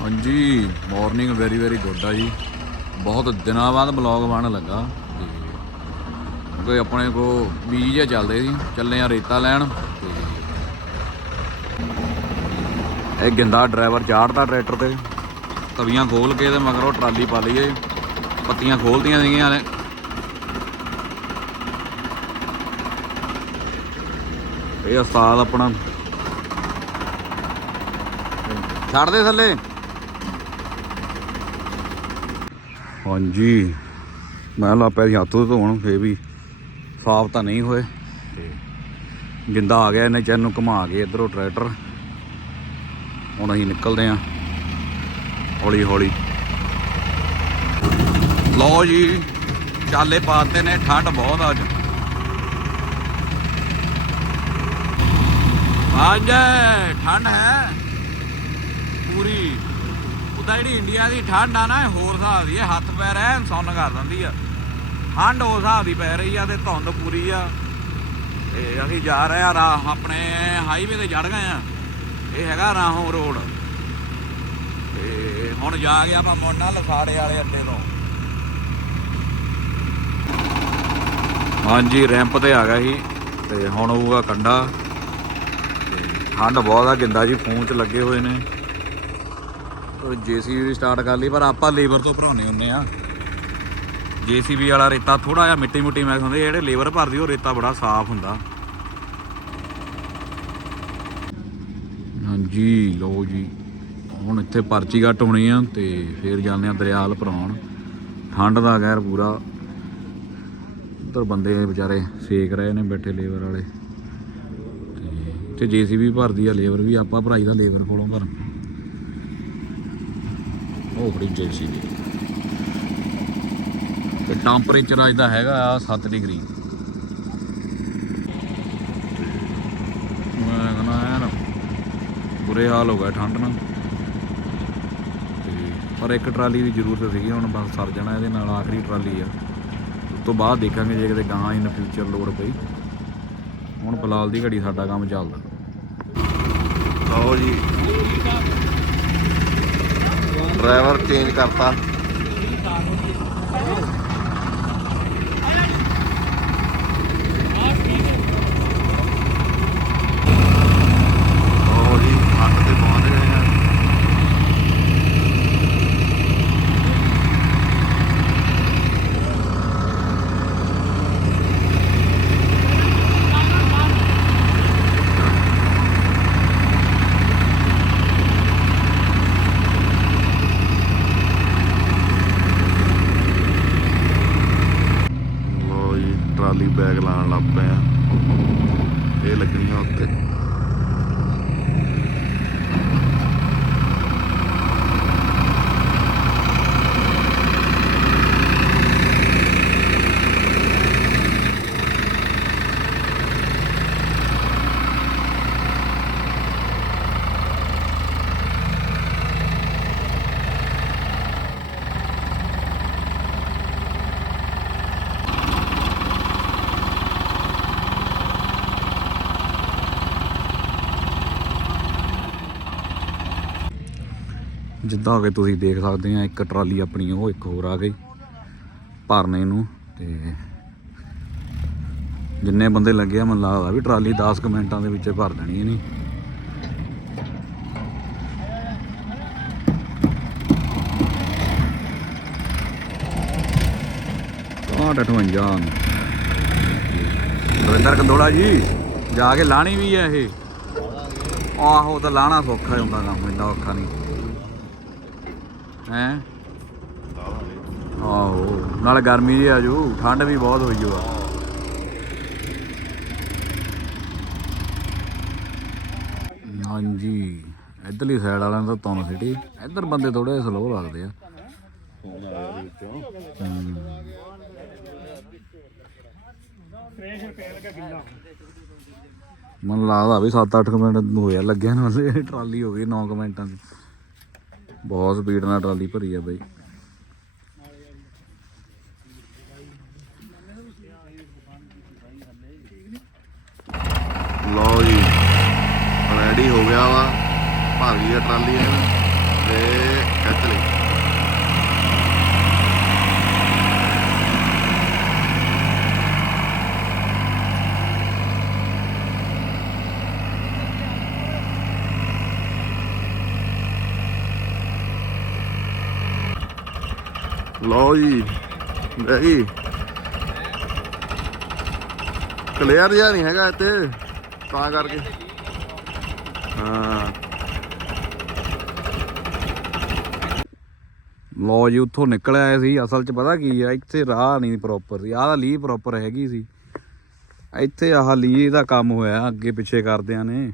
ਹਾਂਜੀ morning very very good ਆ ਜੀ। ਬਹੁਤ ਦਿਨਾਂ ਬਾਅਦ ਬਲੌਗ ਬਣ ਲੱਗਾ। ਤੇ ਆਪਣੇ ਕੋ ਬੀਜ ਜਿਹਾ ਚੱਲਦੇ ਸੀ, ਚੱਲੇ ਆ ਰੇਤਾ ਲੈਣ। ਇਹ ਗਿੰਦਾ ਡਰਾਈਵਰ ਚਾੜਦਾ ਟਰੈਕਟਰ ਤੇ। ਤਵੀਆਂ ਖੋਲ ਕੇ ਤੇ ਮਗਰੋਂ ਟਰਾਲੀ ਪਾ ਲਈਏ ਪੱਤੀਆਂ ਖੋਲਤੀਆਂ ਸੀਗੀਆਂ ਨੇ ਇਹ ਉਸਤਾਦ ਆਪਣਾ। ਛੱਡ ਦੇ ਥੱਲੇ। ਹਾਂਜੀ। ਮੈਂ ਲਾ ਸੀ ਹੱਥ ਧੋਣ ਫੇ ਵੀ ਸਾਫ਼ ਤਾਂ ਨਹੀਂ ਹੋਏ। ਤੇ ਗਿੰਦਾ ਆ ਗਿਆ ਇਹਨੇ ਚੈਨ ਨੂੰ ਘੁਮਾ ਕੇ ਇਧਰੋਂ ਟਰੈਕਟਰ। ਹੁਣ ਅਸੀਂ ਨਿਕਲਦੇ ਆਂ ਹੌਲੀ ਹੌਲੀ ਲਓ ਜੀ ਚਾਲੇ ਪਾਤੇ ਨੇ ਠੰਡ ਬਹੁਤ ਅੱਜ। ਅੱਜ ਠੰਡ ਹੈ। ਪੂਰੀ। ਉਦਾਂ ਜਿਹੜੀ ਇੰਡੀਆ ਦੀ ਠੰਡ ਆ ਨਾ, ਇਹ ਹੋਰ ਹਿਸਾਬ ਦੀ ਹੈ ਹੱਥ ਪੈਰ ਐ ਸੁੰਨ ਕਰ ਦਿੰਦੀ ਆ। ਠੰਡ ਉਸ ਹਿਸਾਬ ਦੀ ਪੈ ਰਹੀ ਆ ਤੇ ਧੁੰਦ ਪੂਰੀ ਆ। ਤੇ ਅਸੀਂ ਜਾ ਰਹੇ ਆ ਰਾਹ, ਆਪਣੇ ਹਾਈਵੇ ਤੇ ਚੜ ਗਏ ਆ। ਇਹ ਹੈਗਾ ਰਾਹੋਂ ਰੋਡ। ਤੇ ਹੁਣ ਜਾ ਕੇ ਆਪਾਂ ਮੋਨਾ ਲਖਾੜੇ ਵਾਲੇ ਅੱਡੇ ਤੋਂ। ਹਾਂਜੀ ਰੈਂਪ ਤੇ ਆ ਗਿਆ ਸੀ। ਤੇ ਹੁਣ ਹੋਊਗਾ ਕੰਡਾ। ਠੰਡ ਬਹੁਤ ਆ, ਗਿੰਦਾ ਜੀ ਫੋਨ 'ਚ ਲੱਗੇ ਹੋਏ ਨੇ। ਜੀਸੀਬੀ ਵੀ ਸਟਾਰਟ ਕਰ ਲਈ, ਪਰ ਆਪਾਂ ਲੇਬਰ ਤੋਂ ਭਰਾਉਣੇ ਹੁੰਨੇ ਆ। ਜੀਸੀਬੀ ਵਾਲਾ ਰੇਤਾ ਥੋੜਾ ਜਿਹਾ ਮਿੱਟੀ ਮੁੱਟੀ ਮੈਂ ਹੁੰਦੀ ਜਿਹੜੇ ਲੇਬਰ ਭਰਦੀ ਉਹ ਰੇਤਾ ਬੜਾ ਸਾਫ਼ ਹੁੰਦਾ। ਹਾਂਜੀ, ਲਓ ਜੀ। ਹੁਣ ਇੱਥੇ ਪਰਚੀ ਘੱਟ ਹੋਣੀ ਆ ਤੇ ਫੇਰ ਜਾਂਦੇ ਆ ਦਰਿਆਲ ਭਰਾਉਣ। ਠੰਡ ਦਾ ਗੈਰ ਪੂਰਾ। ਉੱਧਰ ਬੰਦੇ ਵਿਚਾਰੇ ਸੇਕ ਰਹੇ ਨੇ ਬੈਠੇ ਲੇਬਰ ਵਾਲੇ। ਤੇ ਤੇ ਜੀਸੀਬੀ ਭਰਦੀ ਆ ਲੇਬਰ ਵੀ ਆਪਾਂ ਭਰਾਈ ਦਾ ਲੇਬਰ ਕੋਲੋਂ ਪਰ ਉਹ ਖੜੀ ਜੀਸੀਬੀ ਤੇ ਟੈਂਪਰੇਚਰ ਅੱਜ ਦਾ ਹੈਗਾ ਆ 7 ਡਿਗਰੀ। ਮੈਂ ਕਹਿੰਦਾ ਯਾਰ, ਬੁਰੇ ਹਾਲ ਹੋ ਗਏ ਠੰਡ ਨਾਲ। ਤੇ ਪਰ ਇੱਕ ਟਰਾਲੀ ਦੀ ਜ਼ਰੂਰਤ ਸੀਗੀ, ਹੁਣ ਬਸ ਸਰ ਜਾਣਾ ਇਹਦੇ ਨਾਲ, ਆਖਰੀ ਟਰਾਲੀ ਆ। ਉਸ ਤੋਂ ਬਾਅਦ ਦੇਖਾਂਗੇ ਜੇ ਕਿਤੇ ਗਾਂ ਇਨ ਫਿਊਚਰ ਲੋੜ ਪਈ। ਹੁਣ ਫਿਲਹਾਲ ਦੀ ਘੜੀ ਸਾਡਾ ਕੰਮ ਚੱਲਦਾ। ਲਓ ਜੀ। ਡਰਾਈਵਰ ਚੇਂਜ करता Good. ਜਿੱਦਾਂ ਕਿ ਤੁਸੀਂ ਦੇਖ ਸਕਦੇ ਆ, ਇੱਕ ਟਰਾਲੀ ਆਪਣੀ, ਉਹ ਇੱਕ ਹੋਰ ਆ ਗਈ ਭਰਨੇ ਨੂੰ ਤੇ ਜਿੰਨੇ ਬੰਦੇ ਲੱਗੇ ਆ, ਮੈਨੂੰ ਲੱਗਦਾ ਵੀ ਟਰਾਲੀ 10 ਕੁ ਮਿੰਟਾਂ ਦੇ ਵਿੱਚ ਭਰ ਦੇਣੀ ਇਹਨੀ। ਆਹ 58 ਦਵਿੰਦਰ ਕੰਦੋੜਾ ਜੀ, ਜਾ ਕੇ ਲਾਣੀ ਵੀ ਹੈ ਇਹ। ਆਹੋ ਤਾਂ ਲਾਣਾ ਸੌਖਾ ਹੁੰਦਾ ਕੰਮ, ਇੰਨਾ ਔਖਾ ਨਹੀਂ। ਹੈ? ਆਹੋ ਨਾਲ ਗਰਮੀ ਜੀ ਆਜੂ ਠੰਡ ਵੀ ਬਹੁਤ ਹੋਈ ਓ ਆ। ਹਾਂਜੀ ਇਧਰਲੀ ਸਾਈਡ ਵਾਲਿਆਂ ਦਾ ਤੁਨ ਸਿਟੀ ਇੱਧਰ ਬੰਦੇ ਥੋੜੇ ਸਲੋ ਲੱਗਦੇ ਆ। ਮੈਨੂੰ ਲੱਗਦਾ ਵੀ 7-8 ਮਿੰਟ ਹੋਇਆ ਲੱਗਿਆ ਨਾ ਉਹਦੇ ਟਰਾਲੀ ਹੋ ਗਈ 9 ਮਿੰਟਾਂ ਦੀ। ਬਹੁਤ ਸਪੀਡ ਨਾਲ ਟਰਾਲੀ ਭਰੀ ਆ ਬਾਈ। ਲਓ ਜੀ ਰੈਡੀ ਹੋ ਗਿਆ ਵਾ। ਭਾਰੀ ਆ ਟਰਾਲੀ ਇਹ ਤੇ ਖਿੱਚ ਲਈ। ਲਓ ਜੀ ਬਹਿ ਗਈ ਕਲੀਅਰ ਜਿਹਾ ਨਹੀਂ ਹੈਗਾ ਇੱਥੇ, ਤਾਂ ਕਰਕੇ। ਹਾਂ। ਲੋ ਜੀ, ਉੱਥੋਂ ਨਿਕਲ ਆਏ ਸੀ। ਅਸਲ 'ਚ ਪਤਾ ਕੀ ਆ, ਇੱਥੇ ਰਾਹ ਨਹੀਂ ਪ੍ਰੋਪਰ ਸੀ। ਆਹ ਤਾਂ ਲੀ ਪ੍ਰੋਪਰ ਹੈਗੀ ਸੀ। ਇੱਥੇ ਆਹ ਲੀ ਦਾ ਕੰਮ ਹੋਇਆ ਅੱਗੇ ਪਿੱਛੇ ਕਰਦਿਆਂ ਨੇ।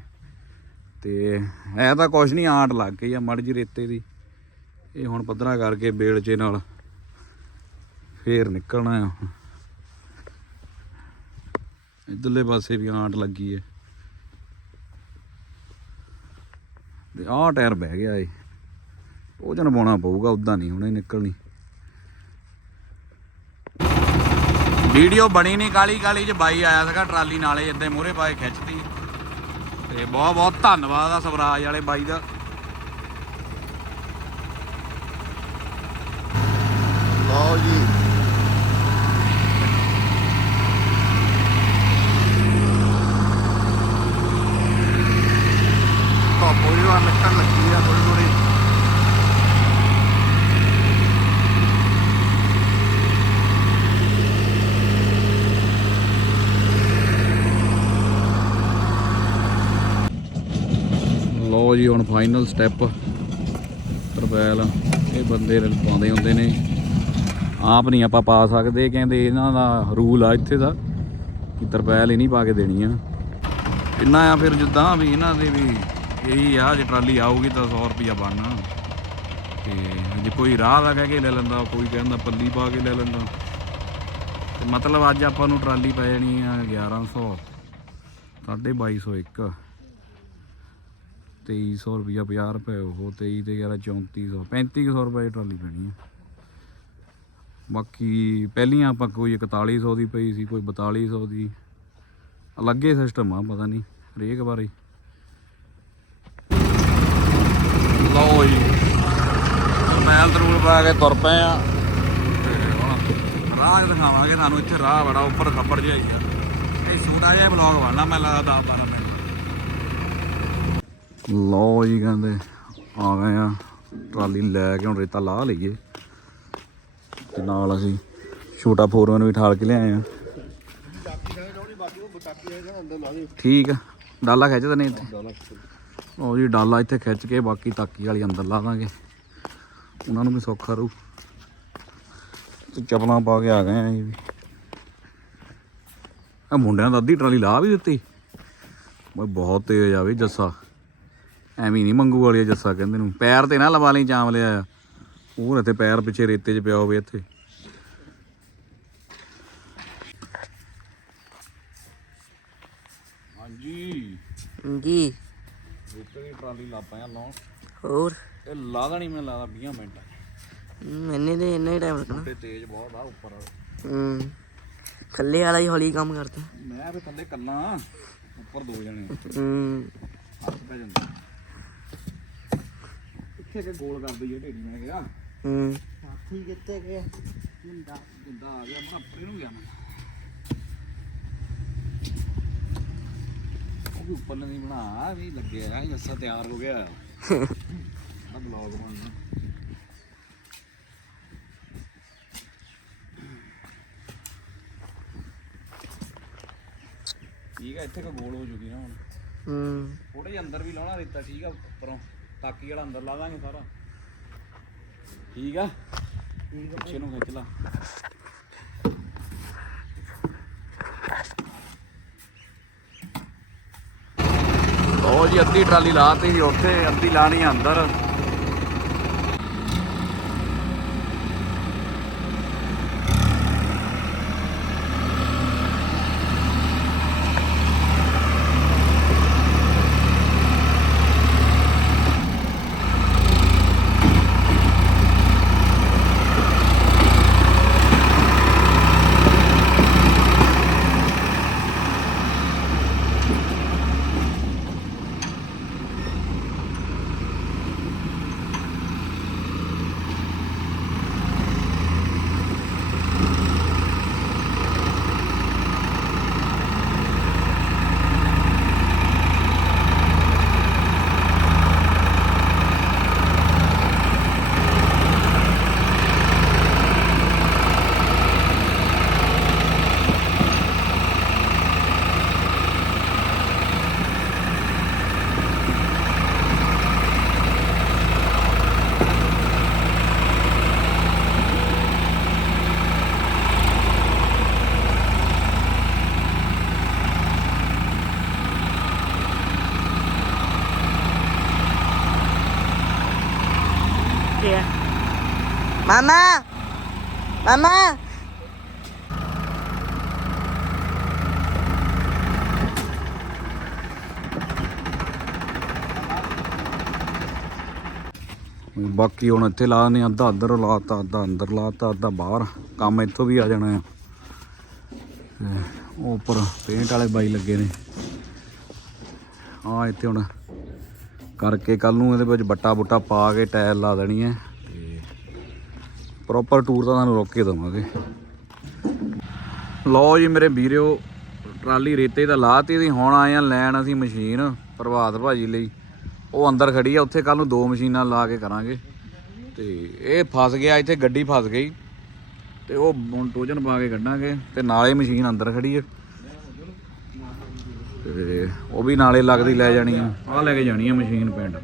ਤੇ ਐ ਤਾਂ ਕੁਛ ਨਹੀਂ, ਆਂਟ ਲੱਗ ਗਈ ਆ ਮੜ ਜੀ ਰੇਤੇ ਦੀ। ਇਹ ਹੁਣ ਪੱਧਰਾ ਕਰਕੇ ਬੇਲਚੇ ਨਾਲ। ਫੇਰ ਨਿਕਲਣਾ ਆ। ਇਧਰਲੇ ਪਾਸੇ ਵੀ ਆਂਟ ਲੱਗੀ ਏ। ਤੇ ਆਹ ਟਾਇਰ ਬਹਿ ਗਿਆ ਏ। ਭੋਜਨ ਪਾਉਣਾ ਪਊਗਾ, ਉਦਾਂ ਨਹੀਂ, ਹੁਣੇ ਨਿਕਲਣੀ। ਵੀਡੀਓ ਬਣੀ ਨਹੀਂ, ਕਾਲੀ ਕਾਲੀ ਚ ਬਾਈ ਆਇਆ ਸੀਗਾ ਟਰਾਲੀ ਨਾਲੇ ਇੱਦਾਂ ਮੂਹਰੇ ਪਾਏ ਖਿੱਚਦੀ ਤੇ ਬਹੁਤ ਬਹੁਤ ਧੰਨਵਾਦ ਆ ਸਵਰਾਜ ਵਾਲੇ ਬਾਈ ਦਾ। ਲਓ ਜੀ ਧੁੱਪ ਵੀ ਵਾਰ ਨਿਕਲਣ ਲੱਗੀ ਆ ਥੋੜੀ ਥੋੜੀ ਲੋ ਜੀ ਹੁਣ ਫਾਈਨਲ ਸਟੈਪ। ਤਰਪੈਲ, ਇਹ ਬੰਦੇ ਪਾਉਂਦੇ ਹੁੰਦੇ ਨੇ। ਆਪ ਨਹੀਂ ਆਪਾਂ ਪਾ ਸਕਦੇ, ਕਹਿੰਦੇ ਇਹਨਾਂ ਦਾ ਰੂਲ ਆ ਇੱਥੇ ਦਾ, ਕਿ ਤਰਪੈਲ ਹੀ ਨਹੀਂ ਪਾ ਕੇ ਦੇਣੀ ਆ। ਇੰਨਾ ਆ ਫਿਰ ਜਿੱਦਾਂ ਵੀ ਇਹਨਾਂ ਦੇ ਵੀ ਇਹੀ ਆ, ਜੇ ਟਰਾਲੀ ਆਊਗੀ ਤਾਂ 100 ਰੁਪਿਆ ਬਣਨਾ। ਤੇ ਜੇ ਕੋਈ ਰਾਹ ਦਾ ਕਹਿ ਕੇ ਲੈ ਲੈਂਦਾ, ਕੋਈ ਕਹਿੰਦਾ ਪੱਲੀ ਪਾ ਕੇ ਲੈ ਲੈਂਦਾ। ਤੇ ਮਤਲਬ ਅੱਜ ਆਪਾਂ ਨੂੰ ਟਰਾਲੀ ਪੈ ਜਾਣੀ ਆ 1100 2201 2300 ਰੁਪਿਆ 50 ਰੁਪਏ ਉਹ 23 ਤੇ 11 3400 3500 ਰੁਪਏ ਟਰਾਲੀ ਪੈਣੀ ਆ। ਬਾਕੀ ਪਹਿਲੀਆਂ ਆਪਾਂ ਕੋਈ 4100 ਦੀ ਪਈ ਸੀ, ਕੋਈ 4200 ਦੀ। ਅਲੱਗੇ ਸਿਸਟਮ ਆ, ਪਤਾ ਨਹੀਂ, ਹਰੇਕ ਬਾਰੇ ਲਓ ਜੀ ਮੈਲ ਤਰੂਲ ਪਾ ਕੇ ਤੁਰ ਪਏ ਆ ਤੇ ਰਾਹ ਦਿਖਾਵਾਂਗੇ ਤੁਹਾਨੂੰ, ਇੱਥੇ ਰਾਹ ਬੜਾ ਉੱਪਰ ਖੱਪੜ ਜਿਹਾ ਹੀ ਆ। ਇਹ ਛੋਟਾ ਜਿਹਾ ਬਲੌਗ ਬਣਨਾ ਮੈਂ ਲੱਗਦਾ 10 12 ਮਿੰਟ ਲਓ ਜੀ ਕਹਿੰਦੇ ਆ ਗਏ ਆ, ਟਰਾਲੀ ਲੈ ਕੇ ਹੁਣ ਰੇਤਾ ਲਾ ਲਈਏ। ਤੇ ਨਾਲ ਅਸੀਂ ਛੋਟਾ ਫੋਰਮਨ ਵੀ ਠਾਲ ਕੇ ਲਿਆਏ ਆ। ਠੀਕ ਆ, ਡਾਲਾ ਖਿੱਚਦਾ ਨਹੀਂ ਇੱਥੇ। ਉਹ ਜੀ, ਡਾਲਾ ਇੱਥੇ ਖਿੱਚ ਕੇ ਬਾਕੀ ਤਾਕੀ ਵਾਲੀ ਅੰਦਰ ਲਾ ਦਾਂਗੇ। ਉਹਨਾਂ ਨੂੰ ਵੀ ਸੌਖਾ ਰਹੂ ਤੇ ਚਪਲਾਂ ਪਾ ਕੇ ਆ ਗਏ ਆ ਜੀ ਵੀ। ਆ ਮੁੰਡਿਆਂ ਦਾ ਅੱਧੀ ਟਰਾਲੀ ਲਾ ਵੀ ਦਿੱਤੀ। ਬਹੁਤ ਤੇਜ਼ ਆ ਵੀ ਜੱਸਾ। ਐਵੇਂ ਨਹੀਂ ਮੰਗੂ ਵਾਲੀ ਆ ਜੱਸਾ ਕਹਿੰਦੇ ਨੂੰ। ਪੈਰ ਤੇ ਨਾ ਲਵਾ ਲਈ ਚਾਮ ਲਿਆ। ਆ ਉਹ ਇੱਥੇ ਪੈਰ ਪਿੱਛੇ ਰੇਤੇ 'ਚ ਪਿਆ ਹੋਵੇ ਇੱਥੇ। ਹਾਂਜੀ। ਜੀ ਰੇਤੇ ਦੀ ਟਰਾਲੀ ਲਾ ਪਾਇਆ ਲਾਉਣ। ਹੋਰ? ਇਹ ਲਾ ਦੇਣੀ ਮੈਨੂੰ ਲੱਗਦਾ 20 ਮਿੰਟ ਹਮ, ਇੰਨੇ ਦੇ ਇੰਨਾ ਹੀ ਟਾਈਮ ਲੱਗਣਾ। ਤੇ ਤੇਜ਼ ਬਹੁਤ ਆ ਉੱਪਰ ਹੂੰ ਥੱਲੇ ਵਾਲਾ ਹੀ ਹੌਲੀ ਕੰਮ ਕਰਦਾ। ਮੈਂ ਵੀ ਥੱਲੇ ਕੱਲਾ ਉੱਪਰ ਦੋ ਜਣੇ। ਹੂੰ। ਹੱਥ ਪੈ ਜਾਂਦਾ। ਇੱਥੇ ਕਿ ਗੋਲ ਕਰ ਦਈਏ ਢੇਰੀ ਮੈਂ ਕਿਹਾ ਹੂੰ। ਹਾਥੀ ਕਿੱਥੇ ਗਿਆ ਜਿੰਦਾ ਜਿੰਦਾ ਆ ਗਿਆ ਮੈਂ ਉੱਪਰ ਨੂੰ ਗਿਆ ਮੈਂ ਉਹ ਵੀ ਉੱਪਰ ਨਹੀਂ ਬਣਾ ਵੀ ਲੱਗੇ ਆ ਜੱਸਾ ਤਿਆਰ ਹੋ ਗਿਆ। ਆ ਬਲੌਗ ਬਣਨਾ। ਠੀਕ ਆ ਇੱਥੇ ਕੋ ਗੋਲ ਹੋ ਜੂਗੀ ਨਾ ਹੁਣ। ਹੂੰ। ਥੋੜੇ ਜਿਹਾ ਅੰਦਰ ਵੀ ਲਾਉਣਾ ਰੇਤਾ ਠੀਕ ਆ ਉੱਪਰੋਂ। ਤਾਕੀ ਵਾਲਾ ਅੰਦਰ ਲਾ ਦਾਂਗੇ ਸਾਰਾ। ਠੀਕ ਆ? ਪਿੱਛੇ ਨੂੰ ਖਿੱਚ ਲਾ। ਉਹ ਜੀ, ਅੱਧੀ ਟਰਾਲੀ ਲਾਤੀ ਸੀ ਉੱਥੇ, ਅੱਧੀ ਲਾਣੀ ਆ ਅੰਦਰ। ਮਾਮਾ ਮਾਮਾ ਬਾਕੀ ਹੁਣ ਇੱਥੇ ਲਾ ਨੇ ਅੱਧਾ ਅੰਦਰ ਲਾਤਾ, ਅੱਧਾ ਅੰਦਰ ਲਾਤਾ, ਅੱਧਾ ਬਾਹਰ। ਕੰਮ ਇੱਥੋਂ ਵੀ ਆ ਜਾਣਾ ਆ ਉਹ ਉੱਪਰ ਪੇਂਟ ਵਾਲੇ ਬਾਈ ਲੱਗੇ ਨੇ। ਆ ਇੱਥੇ ਹੁਣ ਕਰਕੇ ਕੱਲ ਨੂੰ ਇਹਦੇ ਵਿੱਚ ਬੱਟਾ ਬੁੱਟਾ ਪਾ ਕੇ ਟਾਇਲ ਲਾ ਦੇਣੀ ਹੈ। ਪ੍ਰੋਪਰ ਟੂਰ ਤਾਂ ਤੁਹਾਨੂੰ ਰੋਕ ਕੇ ਦਵਾਂਗੇ। ਲਓ ਜੀ ਮੇਰੇ ਵੀਰਿਓ ਟਰਾਲੀ ਰੇਤੇ ਦਾ ਲਾਤੀ ਦੀ ਹੁਣ ਆਏ ਆ ਲੈਣ ਅਸੀਂ ਮਸ਼ੀਨ ਪ੍ਰਭਾਤ ਭਾਜੀ ਲਈ। ਉਹ ਅੰਦਰ ਖੜੀ ਆ, ਉੱਥੇ ਕੱਲ ਨੂੰ ਦੋ ਮਸ਼ੀਨਾਂ ਲਾ ਕੇ ਕਰਾਂਗੇ। ਤੇ ਇਹ ਫਸ ਗਿਆ, ਇੱਥੇ ਗੱਡੀ ਫਸ ਗਈ। ਤੇ ਉਹ ਹੁਣ ਟੋਜਨ ਪਾ ਕੇ ਕੱਢਾਂਗੇ, ਤੇ ਨਾਲੇ ਮਸ਼ੀਨ ਅੰਦਰ ਖੜੀ ਹੈ ਤੇ ਉਹ ਵੀ ਨਾਲੇ ਲੱਗਦੀ ਲੈ ਜਾਣੀ ਆ। ਆਹ ਲੈ ਕੇ ਜਾਣੀ ਆ ਮਸ਼ੀਨ ਪਿੰਡ।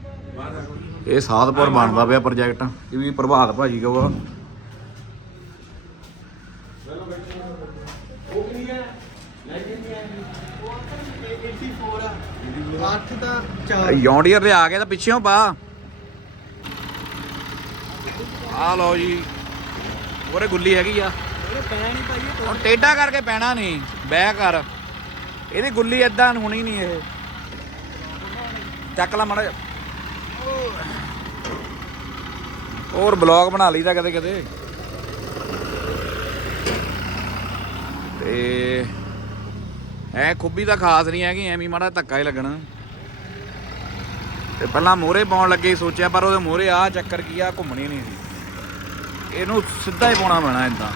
ਇਹ ਸਾਧਪੁਰ ਬਣਦਾ ਪਿਆ ਪ੍ਰੋਜੈਕਟ ਇਹ ਵੀ ਪ੍ਰਭਾਤ ਭਾਜੀ ਤਾਂ ਚਾਰ। ਯੌਂਡੀਅਰ ਲਿਆ ਕੇ ਤਾਂ ਪਿੱਛੇੋਂ ਪਾ। ਆ ਲਓ ਜੀ। ਉਹਰੇ ਗੁੱਲੀ ਹੈਗੀ ਆ। ਹੁਣ ਟੇਢਾ ਕਰਕੇ ਪੈਣਾ ਨਹੀਂ। ਬਹਿ ਕਰ। ਇਹਦੀ ਗੁੱਲੀ ਏਦਾਂ ਹੋਣੀ ਨਹੀਂ ਇਹ। ਚੱਕ ਲਾ ਮੜਾ ਹੋਰ ਬਲੌਗ ਬਣਾ ਲਈਦਾ ਕਦੇ ਕਦੇ ਤੇ ਐ ਖੁੱਬੀ ਤਾਂ ਖਾਸ ਨਹੀਂ ਹੈਗੀ, ਐਵੇਂ ਮਾੜਾ ਧੱਕਾ ਹੀ ਲੱਗਣਾ। ਤੇ ਪਹਿਲਾਂ ਮੋਹਰੇ ਪਾਉਣ ਲੱਗੇ ਸੋਚਿਆ, ਪਰ ਉਹਦੇ ਮੋਹਰੇ ਆ ਚੱਕਰ ਕੀ ਆ, ਘੁੰਮਣੀ ਨਹੀਂ ਸੀ। ਇਹਨੂੰ ਸਿੱਧਾ ਹੀ ਪਾਉਣਾ ਪੈਣਾ ਇਦਾਂ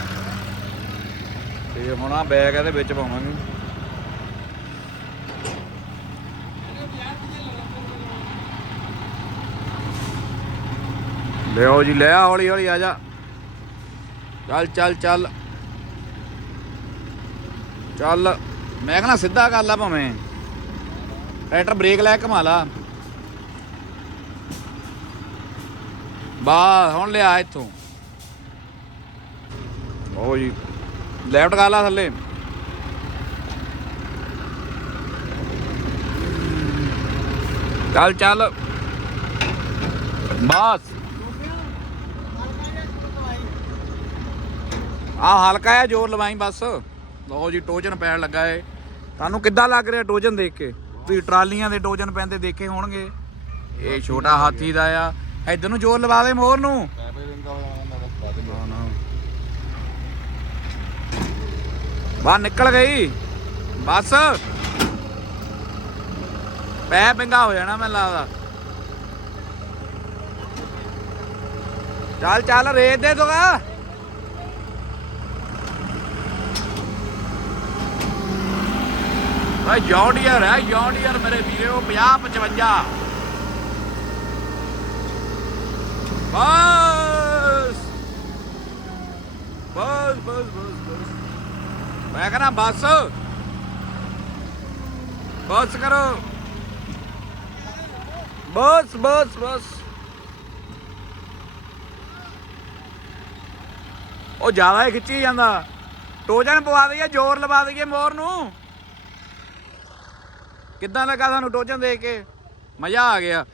ਤੇ ਹੁਣ ਆ ਬੈਗ ਇਹਦੇ ਵਿੱਚ ਪਾਵਾਂਗੇ। ਲਿਓ ਜੀ, ਲੈ ਹੌਲੀ ਹੌਲੀ ਆ ਜਾ। ਚੱਲ ਚੱਲ ਚੱਲ। ਚੱਲ, ਮੈਂ ਕਹਿੰਦਾ ਸਿੱਧਾ ਗੱਲ ਆ ਭਾਵੇਂ। ਟਰੈਕਟਰ ਬ੍ਰੇਕ ਲੈ ਕੇ ਘੁਮਾ ਲਾ। ਬਾ ਹੁਣ ਲਿਆ ਇੱਥੋਂ। ਉਹ ਜੀ, ਲੈਫਟ ਕਰ ਲਾ ਥੱਲੇ। ਚੱਲ ਚੱਲ। ਬਸ। ਆ ਹਲਕਾ ਜਿਹਾ ਜ਼ੋਰ ਲਵਾਈ ਬਸ। ਲਓ ਜੀ ਟੋਜਨ ਪੈਣ ਲੱਗਾ ਏ। ਤੁਹਾਨੂੰ ਕਿੱਦਾਂ ਲੱਗ ਰਿਹਾ ਟੋਜਨ ਦੇਖ ਕੇ? ਤੁਸੀਂ ਟਰਾਲੀਆਂ ਦੇ ਟੋਜਨ ਪੈਂਦੇ ਦੇਖੇ ਹੋਣਗੇ। ਇਹ ਛੋਟਾ ਹਾਥੀ ਦਾ ਆ। ਇਧਰ ਨੂੰ ਜ਼ੋਰ ਲਵਾ ਦੇ ਮੋਰ ਨੂੰ। ਬਾਹਰ ਨਿਕਲ ਗਈ। ਬਸ। ਪੈ ਪਿੰਗਾ ਹੋ ਜਾਣਾ ਮੈਨੂੰ ਲੱਗਦਾ। ਚੱਲ ਚੱਲ, ਰੇਤ ਦੇ ਦੋਗਾ ਓਏ ਜੌਂਡੀਅਰ ਹੈ ਜੌਂਡੀਅਰ ਮੇਰੇ ਵੀਰੋ 50 55 ਬਸ। ਬਸ ਬਸ ਬਸ ਬਸ। ਮੈਂ ਕਹਿੰਦਾ ਬਸ। ਬਸ ਕਰੋ। ਬਸ ਬਸ ਬਸ। ਉਹ ਜ਼ਿਆਦਾ ਹੀ ਖਿੱਚੀ ਜਾਂਦਾ। ਟੋਜਨ ਪਵਾ ਦਈਏ, ਜ਼ੋਰ ਲਵਾ ਦਈਏ ਮੋਰ ਨੂੰ। ਕਿੱਦਾਂ ਲੱਗਾ ਤੁਹਾਨੂੰ ਟੋਚਨ ਦੇਖ ਕੇ? ਮਜ਼ਾ ਆ ਗਿਆ।